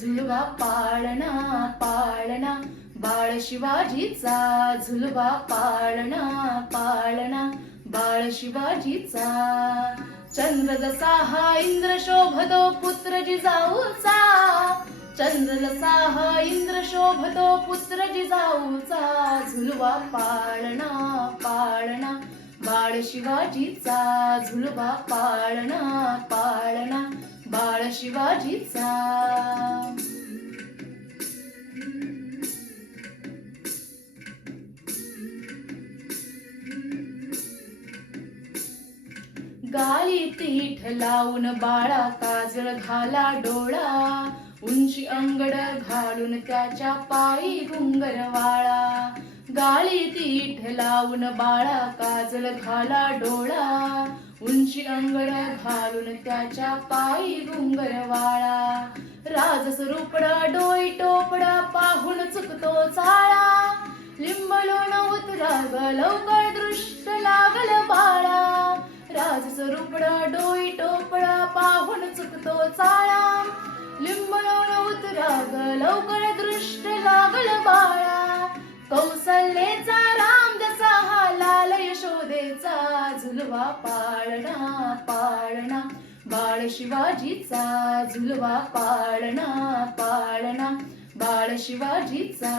झुलवा पाळणा पाळणा बाळ शिवाजीचा झुलवा पाळणा पाळणा बाळ शिवाजीचा चंद्र जसा हा इंद्र शोभतो पुत्र जिजाऊचा चंद्र जसा हा इंद्र शोभतो पुत्र जिजाऊचा झुलवा पाळणा पाळणा बाळ शिवाजीचा झुलवा पाळणा पाळणा बाळ शिवाजीचा गाली तीठ लावून बाळा काजळ घाला डोळा उंची अंगड घालून त्याच्या पायी घुंगरवाळा गाली तीठ लावून बाळा काजळ घाला डोळा उंची अंगड घालून त्याच्या पायी घुंगरवाळा राजस्वरूपडा डोई टोपडा पाहून चुकतो चाळा लिंबलोण उतरा ग लवकर दृष्ट लागल बाळा राजस्वरूपडा डोई टोपडा पाहून चुकतो चाळा लिंबलोण उतरा ग लवकर दृष्ट लागल बाळा कौसल्येचा राम जसा हा लाल यशोदेचा झुलवा पाळणा पाळणा बाळ शिवाजीचा झुलवा पाळणा पाळणा बाळ शिवाजीचा